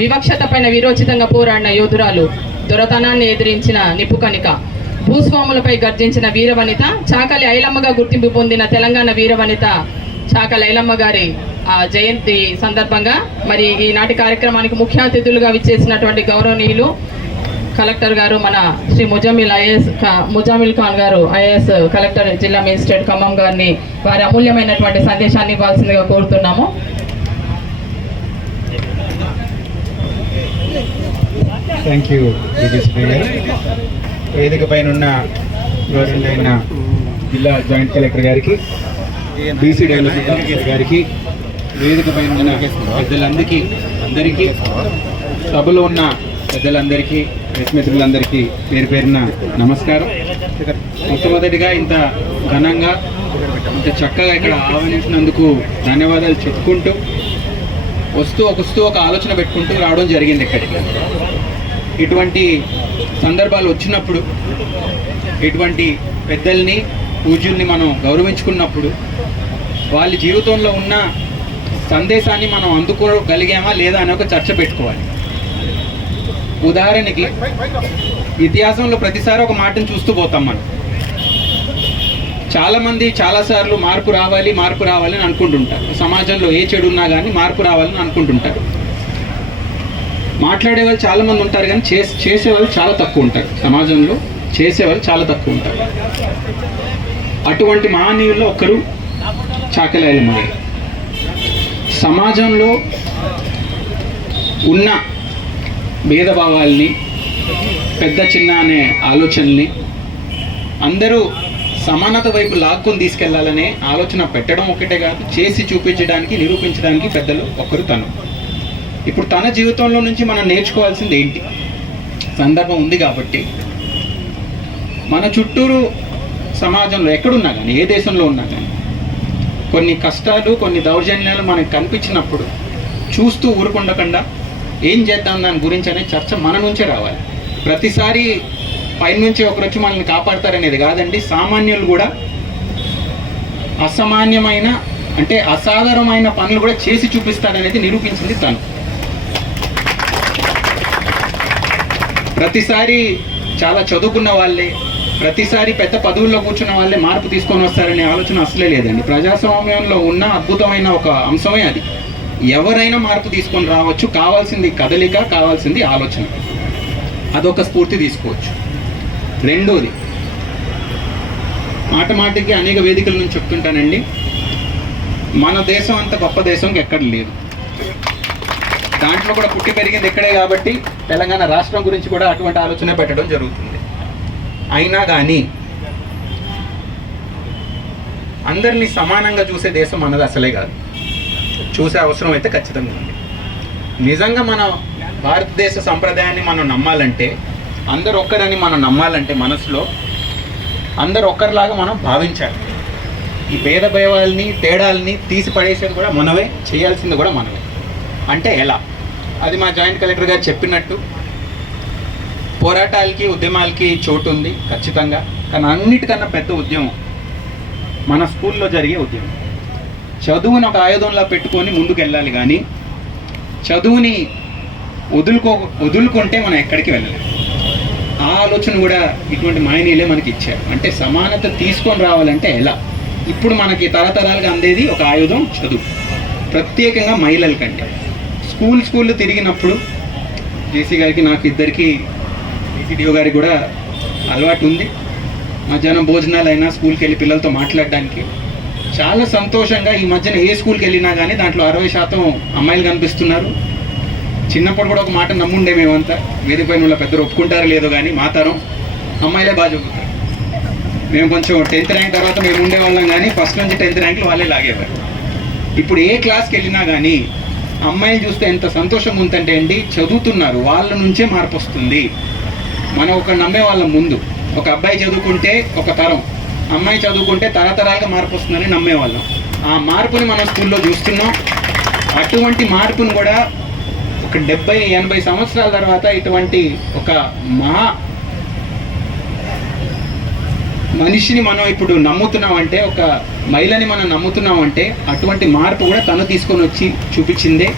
వివక్షత పైన విరోచితంగా పోరాడిన యోధురాలు దొరతనాన్ని ఎదిరించిన నిపుకనిక భూస్వాములపై గర్జించిన వీరవనిత చాకలి ఐలమ్మగా గుర్తింపు పొందిన తెలంగాణ వీరవనిత చాకలి ఐలమ్మ గారి ఆ, జయంతి సందర్భంగా మరి ఈనాటి కార్యక్రమానికి ముఖ్య అతిథులుగా విచ్చేసినటువంటి గౌరవనీయులు కలెక్టర్ గారు మన శ్రీ ముజామిల్ ఐఏఎస్ ముజామిల్ ఖాన్ గారు ఐఏఎస్ కలెక్టర్ జిల్లా మేజిస్ట్రేట్ ఖమ్మం గారిని వారి అమూల్యమైనటువంటి సందేశాన్ని ఇవ్వాల్సిందిగా కోరుతున్నాము. థ్యాంక్ యూ గారు వేదిక పైన ఉన్న గౌరవనీయులైన జిల్లా జాయింట్ కలెక్టర్ గారికి బీసీ డెవలప్మెంట్ ఆఫీసర్ గారికి వేదిక పైన ఉన్న పెద్దలందరికీ అందరికీ సభలో ఉన్న పెద్దలందరికీ ప్రెస్ మిత్రులందరికీ పేరు పేరున నమస్కారం. మొట్టమొదటిగా ఇంత ఘనంగా ఇంత చక్కగా ఇక్కడ ఆహ్వానించినందుకు ధన్యవాదాలు చెప్పుకుంటూ వస్తూ ఒక వస్తూ ఒక ఆలోచన పెట్టుకుంటూ రావడం జరిగింది ఇక్కడికి. ఇటువంటి సందర్భాలు వచ్చినప్పుడు ఇటువంటి పెద్దల్ని పూజ్యుల్ని మనం గౌరవించుకున్నప్పుడు వాళ్ళ జీవితంలో ఉన్న సందేశాన్ని మనం అందుకోగలిగామా లేదా అని ఒక చర్చ పెట్టుకోవాలి. ఉదాహరణకి ఇతిహాసంలో ప్రతిసారి ఒక మాటను చూస్తూ పోతాం మనం. చాలామంది చాలాసార్లు చాలా సార్లు మార్పు రావాలి మార్పు రావాలి అని అనుకుంటుంటారు. సమాజంలో ఏ చెడు ఉన్నా కానీ మార్పు రావాలని అనుకుంటుంటారు. మాట్లాడే వాళ్ళు చాలామంది ఉంటారు కానీ చేసే చేసేవాళ్ళు చాలా తక్కువ ఉంటారు. సమాజంలో చేసేవాళ్ళు చాలా తక్కువ ఉంటారు. అటువంటి మహనీయుల్లో ఒకరు చాకలాయలమ్మ గారు సమాజంలో ఉన్న భేదభావాల్ని పెద్ద చిన్న అనే ఆలోచనల్ని అందరూ సమానత వైపు లాక్కుని తీసుకెళ్ళాలనే ఆలోచన పెట్టడం ఒకటే కాదు చేసి చూపించడానికి నిరూపించడానికి పెద్దలు ఒకరు తను. ఇప్పుడు తన జీవితంలో నుంచి మనం నేర్చుకోవాల్సింది ఏంటి? సందర్భం ఉంది కాబట్టి. మన చుట్టూరు సమాజంలో ఎక్కడున్నా కానీ ఏ దేశంలో ఉన్నా కానీ కొన్ని కష్టాలు కొన్ని దౌర్జన్యాలు మనకు కనిపించినప్పుడు చూస్తూ ఊరుకుండకుండా ఏం చేద్దాం దాని గురించి అనే చర్చ మన నుంచే రావాలి. ప్రతిసారి పైనుంచి ఒకరు వచ్చి మనల్ని కాపాడతారనేది కాదండి. సామాన్యులు కూడా అసామాన్యమైన అంటే అసాధారణమైన పనులు కూడా చేసి చూపిస్తాడనేది నిరూపించింది తను. ప్రతిసారి చాలా చదువుకున్న వాళ్ళే ప్రతిసారి పెద్ద పదవుల్లో కూర్చున్న వాళ్ళే మార్పు తీసుకొని వస్తారనే ఆలోచన అసలే లేదండి. ప్రజాస్వామ్యంలో ఉన్న అద్భుతమైన ఒక అంశమే అది. ఎవరైనా మార్పు తీసుకొని రావచ్చు. కావాల్సింది కదలిక కావాల్సింది ఆలోచన. అదొక స్ఫూర్తి తీసుకోవచ్చు. రెండోది. మాట మాటికి అనేక వేదికల నుంచి చెప్తుంటానండి. మన దేశం అంత గొప్ప దేశం ఎక్కడ లేదు. దాంట్లో కూడా పుట్టి పెరిగింది ఇక్కడే కాబట్టి తెలంగాణ రాష్ట్రం గురించి కూడా అటువంటి ఆలోచన పెట్టడం జరుగుతుంది. అయినా కానీ అందరినీ సమానంగా చూసే దేశం మనది అసలే కాదు. చూసే అవసరం అయితే ఖచ్చితంగా ఉంది. నిజంగా మన భారతదేశ సంప్రదాయాన్ని మనం నమ్మాలంటే అందరు ఒక్కరని మనం నమ్మాలంటే మనసులో అందరు ఒక్కరిలాగా మనం భావించాలి. ఈ భేద భేదాలని తేడాలని తీసి పడేసేది కూడా మనమే చేయాల్సింది కూడా మనమే. అంటే ఎలా? అది మా జాయింట్ కలెక్టర్ గారు చెప్పినట్టు పోరాటాలకి ఉద్యమాలకి చోటు ఉంది ఖచ్చితంగా కానీ అన్నిటికన్నా పెద్ద ఉద్యమం మన స్కూల్లో జరిగే ఉద్యమం. చదువుని ఒక ఆయుధంలా పెట్టుకొని ముందుకెళ్ళాలి కానీ చదువుని వదులుకో వదులుకుంటే మనం ఎక్కడికి వెళ్ళలేము ఆ ఆలోచన కూడా ఇటువంటి మాయనీలే మనకి ఇచ్చారు. అంటే సమానత తీసుకొని రావాలంటే ఎలా? ఇప్పుడు మనకి తరతరాలుగా అందేది ఒక ఆయుధం చదువు. ప్రత్యేకంగా మహిళల కంటే. స్కూల్ స్కూల్ తిరిగినప్పుడు జేసీ గారికి నాకు ఇద్దరికి డిసిడిఓ గారికి కూడా అలవాటు ఉంది. మధ్యాహ్నం భోజనాలు అయినా స్కూల్కి వెళ్ళి పిల్లలతో మాట్లాడడానికి. చాలా సంతోషంగా ఈ మధ్యన ఏ స్కూల్కి వెళ్ళినా కానీ దాంట్లో అరవై శాతం అమ్మాయిలు కనిపిస్తున్నారు. చిన్నప్పుడు కూడా ఒక మాట నమ్ముండే మేమంతా. వేదిక పైన పెద్దలు ఒప్పుకుంటారో లేదో కానీ మా తరం అమ్మాయిలే బాగా చదువుతారు. మేము కొంచెం టెన్త్ ర్యాంక్ తర్వాత మేము ఉండేవాళ్ళం కానీ ఫస్ట్ నుంచి టెన్త్ ర్యాంక్లో వాళ్ళే లాగేవారు. ఇప్పుడు ఏ క్లాస్కి వెళ్ళినా కానీ అమ్మాయిలు చూస్తే ఎంత సంతోషం ఉందంటే అండి చదువుతున్నారు. వాళ్ళ నుంచే మార్పు వస్తుంది. మనం ఒక నమ్మే వాళ్ళం ముందు. ఒక అబ్బాయి చదువుకుంటే ఒక తరం. అమ్మాయి చదువుకుంటే తరతరాలుగా మార్పు వస్తుందని నమ్మేవాళ్ళం ఆ మార్పుని మనం స్కూల్లో చూస్తున్నాం. అటువంటి మార్పును కూడా ఒక డెబ్బై ఎనభై సంవత్సరాల తర్వాత ఇటువంటి ఒక మహా మనిషిని మనం ఇప్పుడు నమ్ముతున్నామంటే ఒక మహిళని మనం నమ్ముతున్నామంటే అటువంటి మార్పు కూడా తను తీసుకొని వచ్చి చూపించిందే.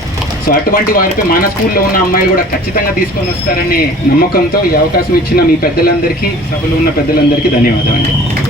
సో అటువంటి వారిపై మన స్కూల్లో ఉన్న అమ్మాయిలు కూడా ఖచ్చితంగా తీసుకొని వస్తారనే నమ్మకంతో ఈ అవకాశం ఇచ్చిన మీ పెద్దలందరికీ సభలో ఉన్న పెద్దలందరికీ ధన్యవాదాలు అండి.